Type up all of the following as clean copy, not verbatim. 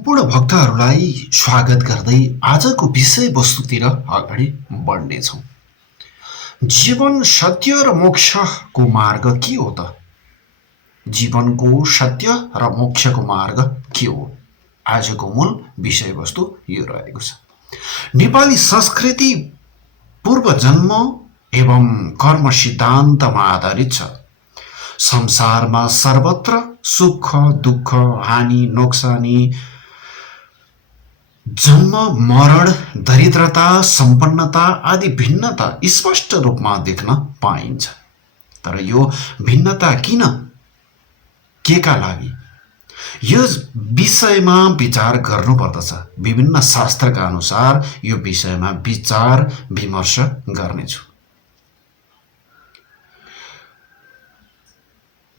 सम्पूर्ण भक्तहरूलाई स्वागत गर्दै आजको विषयवस्तुतिर अगाडि बढ्नेछौँ। जीवन सत्य र मोक्षको मार्ग के हो त? जीवनको सत्य र मोक्षको मार्ग के हो? आजको मूल विषयवस्तु यो रहेको छ। नेपाली संस्कृति पूर्वजन्म एवं कर्म सिद्धान्तमा आधारित छ। संसारमा सर्वत्र सुख दुःख हानि नोक्सानी जन्म मरण दरिद्रता सम्पन्नता आदि भिन्नता स्पष्ट रूपमा देख्न पाइन्छ। तर यो भिन्नता किन, केका लागि, यो विषयमा विचार गर्नुपर्दछ। विभिन्न शास्त्रका अनुसार यो विषयमा विचार विमर्श गर्नेछु।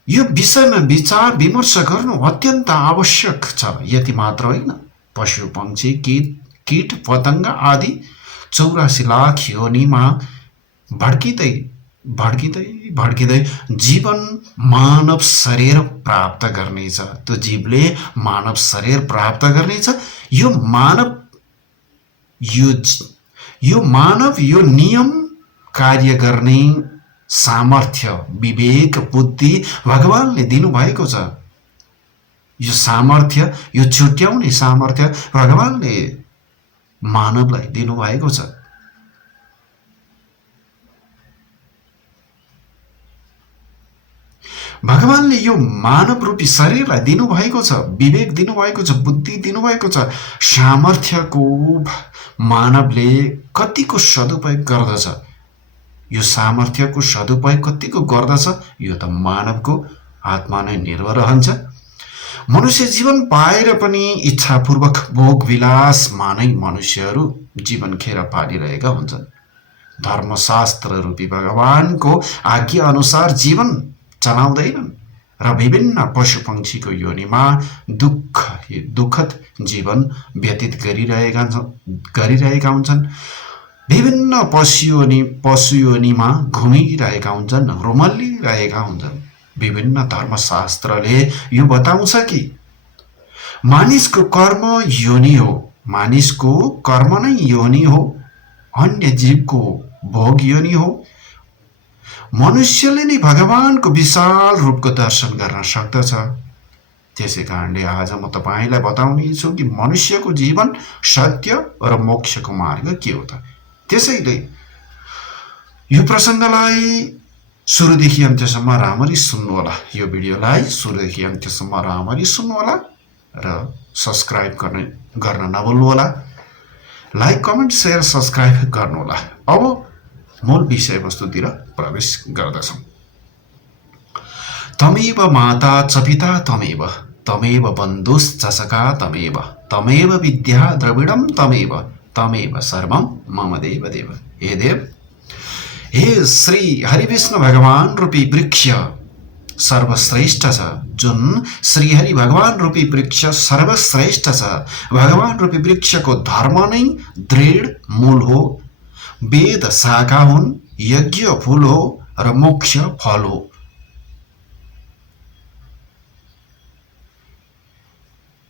यो विषयमा विचार विमर्श गर्नु अत्यन्त आवश्यक छ। यति मात्र होइन, पशु पंक्षी कीट पतंग आदि 84 लाख योनिमा भड्किँदै भड्किँदै भड्किँदै जीवन मानव शरीर प्राप्त गर्नेछ। त्यो जीवले मानव शरीर प्राप्त गर्नेछ। यो मानव यो नियम कार्य गर्ने सामर्थ्य विवेक बुद्धि भगवानले दिनुभएको छ। यो सामर्थ्य, यो छुट्याउने सामर्थ्य भगवानले मानवलाई दिनुभएको छ। भगवानले यो मानव रूपी शरीरलाई दिनुभएको छ, विवेक दिनुभएको छ, बुद्धि दिनुभएको छ। सामर्थ्यको मानवले कतिको सदुपयोग गर्दछ, यो सामर्थ्यको सदुपयोग कतिको गर्दछ, यो त मानवको आत्मा नै निर्भर रहन्छ। मनुष्य जीवन पाएर पनि इच्छापूर्वक भोग विलासमा नै मनुष्यहरू जीवन खेर पारिरहेका हुन्छन्। धर्मशास्त्र रूपी भगवानको आज्ञा अनुसार जीवन चलाउँदैनन् र विभिन्न पशु पंक्षीको योनिमा दुःखद जीवन व्यतीत गरिरहेका हुन्छन्। विभिन्न पशु योनिमा घुमिरहेका हुन्छन्, रुमल्लिरहेका हुन्छन्। विभिन्न धर्मशास्त्रले यो बताउँछ कि मानिसको कर्म योनि हो, मानिसको कर्म नै योनि हो, अन्य जीवको भोग योनि हो। मनुष्यले नै भगवानको विशाल रूपको दर्शन गर्न सक्दछ। त्यसै कारणले आज म तपाईँलाई बताउने छु कि मनुष्यको जीवन सत्य र मोक्षको मार्ग के हो त। त्यसैले यो प्रसङ्गलाई सुरुदेखि अन्त्यसम्म राम्ररी सुन्नुहोला। यो भिडियोलाई सुरुदेखि अन्त्यसम्म राम्ररी सुन्नुहोला र सब्सक्राइब गर्न नभुल्नुहोला। लाइक कमेन्ट सेयर सब्सक्राइब गर्नुहोला। अब मूल विषयवस्तुतिर प्रवेश गर्दछौँ। तमेव माता च पिता तमेव, तमेव बन्धुश्च सखा तमेव, तमेव विद्या द्रविडं तमेव, तमेव सर्वं मम देव देव। हे देव, हे श्री हरिविष्णु भगवान रूपी वृक्ष सर्वश्रेष्ठ छ। जुन श्रीहरि भगवान रूपी वृक्ष सर्वश्रेष्ठ छ। भगवान रूपी वृक्षको धर्म नै दृढ मूल हो, वेद शाखा हुन्, यज्ञ फूल हो र मोक्ष फल हो।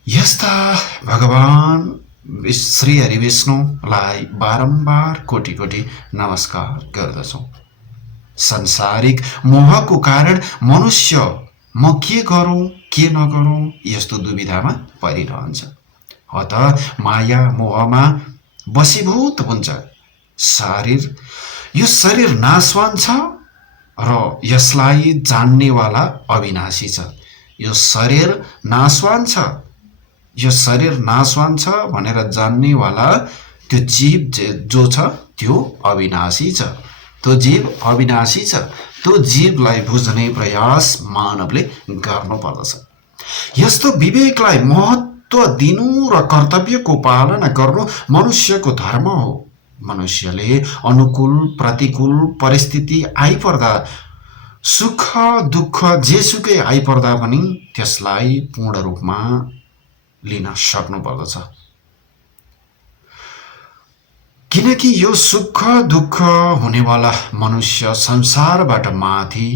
यस्ता भगवान श्री हरि विष्णुलाई बारम्बार कोटि कोटि नमस्कार गर्दछौँ। संसारिक मोहको कारण मनुष्य म के गरौँ के नगरौँ यस्तो दुविधामा परिरहन्छ। अत माया मोहमा वशीभूत हुन्छ। यो शरीर नाशवान छ र यसलाई जान्नेवाला अविनाशी छ। यो शरीर नाशवान छ, यो शरीर नाशवान छ भनेर जान्नेवाला त्यो जीव जो छ त्यो अविनाशी छ। त्यो जीव अविनाशी छ। त्यो जीवलाई बुझ्ने प्रयास मानवले गर्नुपर्दछ। यस्तो विवेकलाई महत्त्व दिनु र कर्तव्यको पालना गर्नु मनुष्यको धर्म हो। मनुष्यले अनुकूल प्रतिकूल परिस्थिति आइपर्दा, सुख दुःख जेसुकै आइपर्दा पनि त्यसलाई पूर्ण रूपमा लिन सक्नुपर्दछ। किनकि यो सुख दुःख हुनेवाला मनुष्य संसारबाट माथि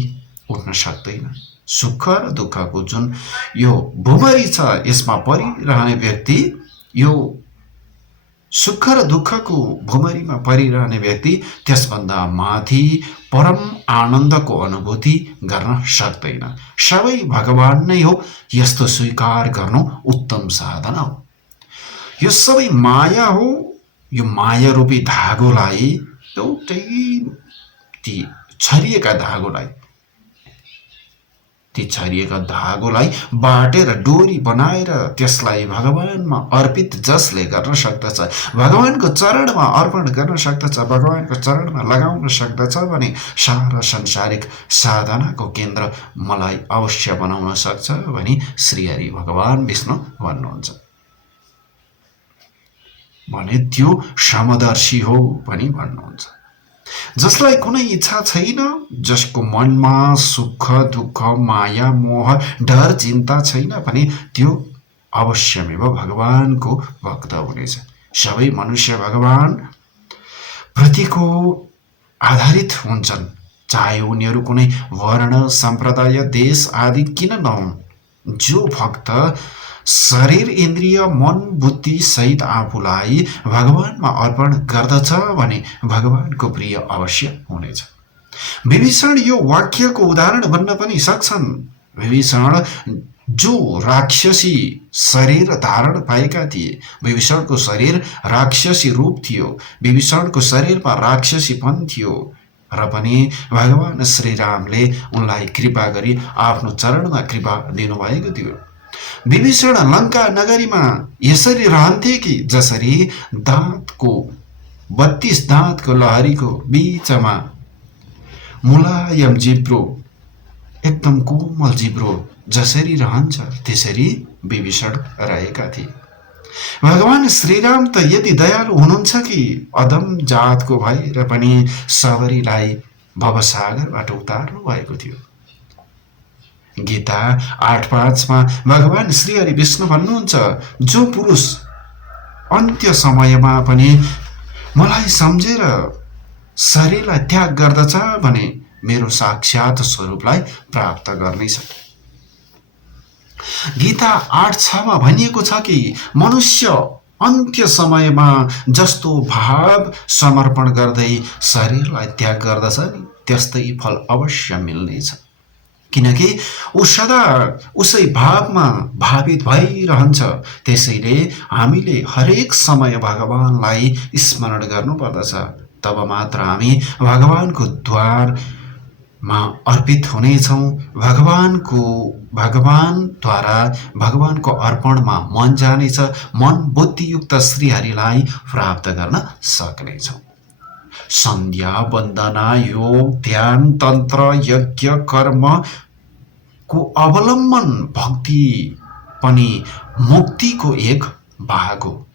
उठ्न सक्दैन। सुख र दुःखको जुन यो भुमरी छ यसमा परिरहने व्यक्ति, यो सुख र दुःखको भुमरीमा परिरहने व्यक्ति त्यसभन्दा माथि परम आनन्दको अनुभूति गर्न सक्दैन। सबै भगवान नै हो, यस्तो स्वीकार गर्नु उत्तम साधना हो। यो सबै माया हो। यो माया रूपी धागोलाई एउटै ती छरिएका धागोलाई बाटेर डोरी बनाएर त्यसलाई भगवानमा अर्पित जसले गर्न सक्दछ, भगवानको चरणमा अर्पण गर्न सक्दछ, भगवानको चरणमा लगाउन सक्दछ भने सारा संसारिक साधनाको केन्द्र मलाई अवश्य बनाउन सक्छ भनी श्रीहरि भगवान विष्णु भन्नुहुन्छ भने त्यो समदर्शी हो भनी भन्नुहुन्छ। जसलाई कुनै इच्छा छैन, जसको मनमा सुख दुःख माया मोह डर चिन्ता छैन भने त्यो अवश्यमेव भगवानको भक्त हुनेछ। सबै मनुष्य भगवान प्रतिको आधारित हुन्छन्, चाहे उनीहरू कुनै वर्ण सम्प्रदाय देश आदि किन नहुन्। जो भक्त शरीर इन्द्रिय मन बुद्धि सहित आफूलाई भगवानमा अर्पण गर्दछ भने भगवानको प्रिय अवश्य हुनेछ। विभीषण यो वाक्यको उदाहरण बन्न पनि सक्छन्। विभीषण जो राक्षसी शरीर धारण भएका थिए, विभीषणको शरीर राक्षसी रूप थियो, विभीषणको शरीरमा राक्षसीपन थियो र पनि भगवान श्रीरामले उनलाई कृपा गरी आफ्नो चरणमा कृपा दिनुभएको थियो। विभीषण लङ्का नगरीमा यसरी रहन्थे कि जसरी 32 दाँतको लहरीको बीचमा मुलायम जिब्रो, एकदम कोमल जिब्रो जसरी रहन्छ त्यसरी विभीषण रहेका थिए। भगवान श्रीराम त यदि दयालु हुनुहुन्छ कि अदम जातको भएर पनि सबरीलाई भवसागरबाट उतार्नु भएको थियो। गीता 8:5 मा भगवान श्रीहरि विष्णु भन्नुहुन्छ, जो पुरुष अन्त्य समयमा पनि मलाई सम्झेर शरीरलाई त्याग गर्दछ भने मेरो साक्षात स्वरूपलाई प्राप्त गर्नेछ। गीता 8:6 मा भनिएको छ कि मनुष्य अन्त्य समयमा जस्तो भाव समर्पण गर्दै शरीरलाई त्याग गर्दछ नि त्यस्तै फल अवश्य मिल्नेछ। किनकि ऊ सदा उसै भावमा भावित भइरहन्छ। त्यसैले हामीले हरेक समय भगवानलाई स्मरण गर्नुपर्दछ। तब मात्र हामी भगवानको द्वारमा अर्पित हुनेछौँ। भगवानद्वारा भगवानको अर्पणमा मन जानेछ। मन बुद्धियुक्त श्रीहरिलाई प्राप्त गर्न सक्नेछौँ। सन्ध्या वन्दना योग ध्यान तन्त्र यज्ञ कर्म को अवलम्बन भक्ति पनि मुक्तिको एक भाग हो।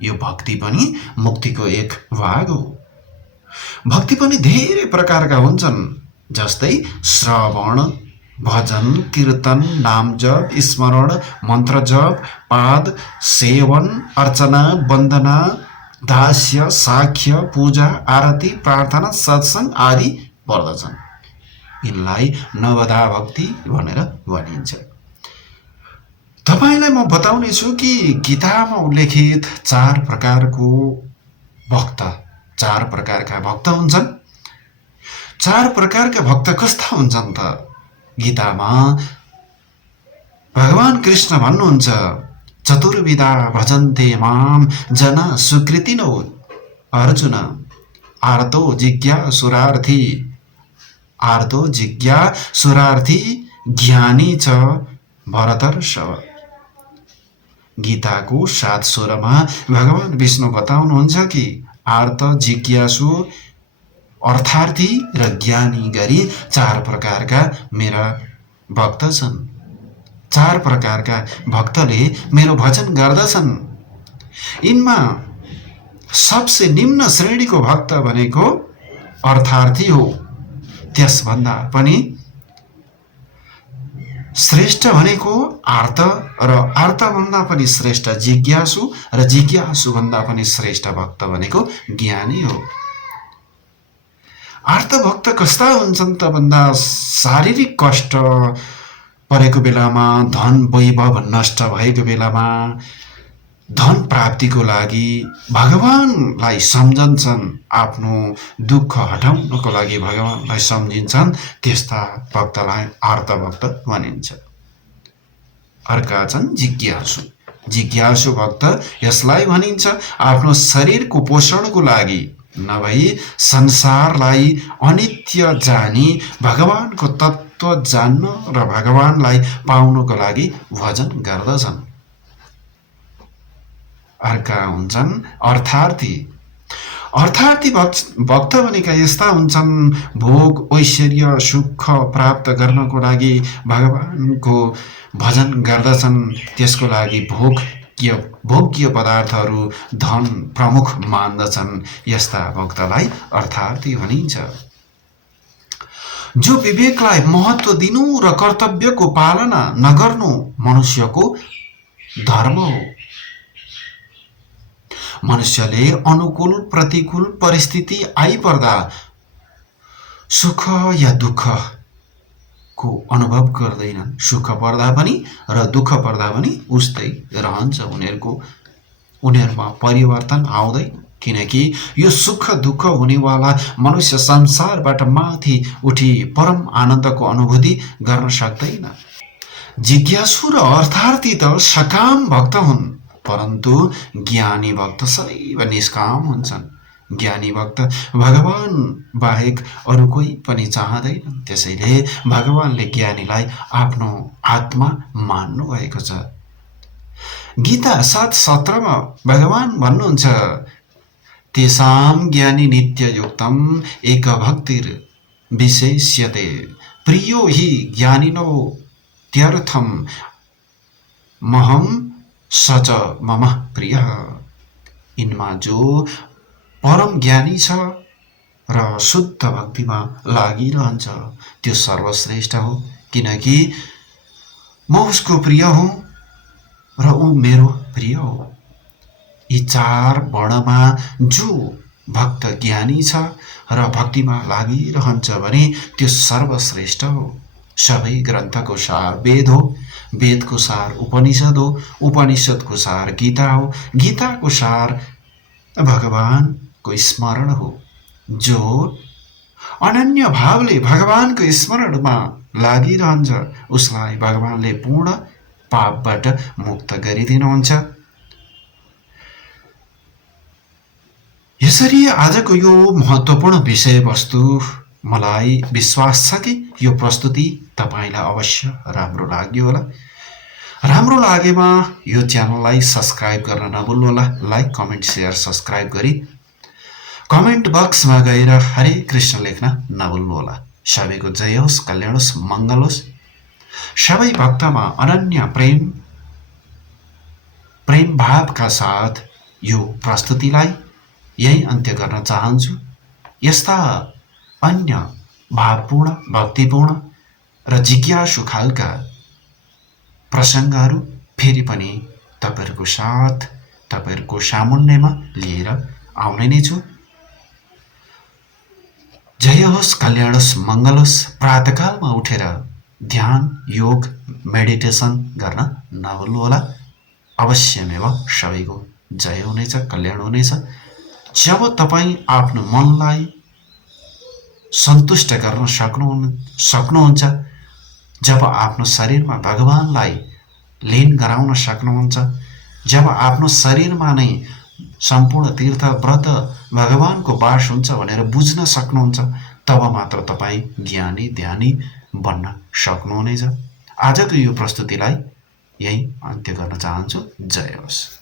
यो भक्ति पनि मुक्तिको एक भाग हो। भक्ति पनि धेरै प्रकारका हुन्छन्, जस्तै श्रवण भजन कीर्तन नाम जप स्मरण मन्त्र जप पाद सेवन अर्चना वन्दना दास्य साख्य पूजा आरती प्रार्थना सत्संग आदि पर्दछन्। यिनलाई नवधा भक्ति भनेर भनिन्छ। तपाईलाई म बताउने छु कि गीतामा उल्लेखित 4 प्रकारको भक्त, 4 प्रकारका भक्त हुन्छन्। 4 प्रकारका भक्त कस्ता हुन्छन् त? गीतामा भगवान कृष्ण भन्नुहुन्छ, चतुर्विधा भजन्ते माम जना सुकृतिनो अर्जुन आर्तो जिज्ञासुरार्थी ज्ञानी च भरतर्षभ। गीताको 7 स्वरमा भगवान विष्णु बताउनुहुन्छ कि आर्त जिज्ञासु अर्थार्थी र ज्ञानी गरी 4 प्रकारका मेरा भक्त छन्। 4 प्रकारका भक्तले मेरो भजन गर्दछन्। यिनमा सबसे निम्न श्रेणीको भक्त भनेको अर्थार्थी हो। त्यसभन्दा पनि श्रेष्ठ भनेको आर्त र आर्तभन्दा पनि श्रेष्ठ जिज्ञासु र जिज्ञासुभन्दा पनि श्रेष्ठ भक्त भनेको ज्ञानी हो। आर्तभक्त कस्ता हुन्छन् त भन्दा शारीरिक कष्ट परेको बेलामा, धन वैभव नष्ट भएको बेलामा, धन प्राप्तिको लागि भगवानलाई सम्झन्छन्, आफ्नो दुःख हटाउनको लागि भगवानलाई सम्झिन्छन्, त्यस्ता भक्तलाई आर्तभक्त भनिन्छ। अर्का छन् जिज्ञासु। जिज्ञासु भक्त यसलाई भनिन्छ आफ्नो शरीरको पोषणको लागि नभई संसारलाई अनित्य जानी भगवानको तत्त्व जान्न र भगवानलाई पाउनको लागि भजन गर्दछन्। अर्का हुन्छन् अर्थार्थी। अर्थार्थी भक्त भनेका यस्ता हुन्छन् भोग ऐश्वर्य सुख प्राप्त गर्नको लागि भगवानको भजन गर्दछन्, त्यसको लागि भोग्य पदार्थहरू धन प्रमुख मान्दछन्। यस्ता भक्तलाई अर्थार्थी भनिन्छ। जो विवेकलाई महत्त्व दिनु र कर्तव्यको पालना नगर्नु मनुष्यको धर्म हो। मनुष्यले अनुकूल प्रतिकूल परिस्थिति आइपर्दा सुख या दुःख को अनुभव गर्दैनन्। सुख पर्दा पनि र दुःख पर्दा पनि उस्तै रहन्छ उनीहरूमा परिवर्तन आउँदैन, किनकि यो सुख दुःख हुनेवाला मनुष्य संसारबाट माथि उठी परम आनन्दको अनुभूति गर्न सक्दैन। जिज्ञासु र अर्थार्थी त सकाम भक्त हुन्, परन्तु ज्ञानी भक्त सदैव निष्काम हुन्छन्। ज्ञानी भक्त भगवान बाहेक अरू कोही पनि चाहँदैन, त्यसैले भगवानले ज्ञानीलाई आफ्नो आत्मा मान्नु भएको छ। गीता 7:17 भगवान भन्नुहुन्छ तेषां ज्ञानी नित्ययुक्तम एक भक्तिर विशेष्यते प्रियो हि ज्ञानिनो त्यर्थम महम सच मम प्रिय। इनमा जो परम ज्ञानी छ र शुद्ध भक्तिमा लागिरहन्छ त्यो सर्वश्रेष्ठ हो, किनकि म उसको प्रिय हुँ र ऊ मेरो प्रिय हो। यी चार वर्णमा जो भक्त ज्ञानी छ र भक्तिमा लागिरहन्छ भने त्यो सर्वश्रेष्ठ हो। सबै ग्रन्थको सार वेद हो, वेदको सार उपनिषद हो, उपनिषदको सार गीता हो, गीताको सार भगवानको स्मरण हो। जो अनन्य भावले भगवानको स्मरणमा लागिरहन्छ उसलाई भगवानले पूर्ण पापबाट मुक्त गरिदिनुहुन्छ। यसरी आजको यो महत्त्वपूर्ण विषयवस्तु मलाई विश्वास छ कि यो प्रस्तुति तपाईलाई अवश्य राम्रो लाग्यो होला। राम्रो लागेमा यो च्यानललाई सब्स्क्राइब गर्न नभुल्नुहोला। लाइक कमेन्ट सेयर सब्स्क्राइब गरी कमेन्ट बक्समा गएर हरे कृष्ण लेख्न नभुल्नुहोला। सबैको जय होस्, कल्याण होस्, मङ्गल होस्। सबै भक्तमा अनन्य प्रेम भावका साथ यो प्रस्तुतिलाई यही अन्त्य गर्न चाहन्छु। यस्ता अन्य भावपूर्ण भक्तिपूर्ण र जिज्ञासु खालका प्रसङ्गहरू फेरि पनि तपाईहरुको साथ तपाईहरुको सामुन्नेमा लिएर आउने नै छु। जय होस्, कल्याण होस्, मङ्गल होस्। प्रातःकालमा उठेर ध्यान योग मेडिटेसन गर्न नभुल्नुहोला। अवश्यमेव सबैको जय हुनेछ, कल्याण हुनेछ। जब तपाईं आफ्नो मनलाई सन्तुष्ट गर्न सक्नुहुन्छ, जब आफ्नो शरीरमा भगवानलाई लीन गराउन सक्नुहुन्छ, जब आफ्नो शरीरमा नै सम्पूर्ण तीर्थ व्रत भगवानको वास हुन्छ भनेर बुझ्न सक्नुहुन्छ, तब मात्र तपाईं ज्ञानी ध्यानी बन्न सक्नुहुनेछ। आजको यो प्रस्तुतिलाई यही अन्त्य गर्न चाहन्छु। जय होस्।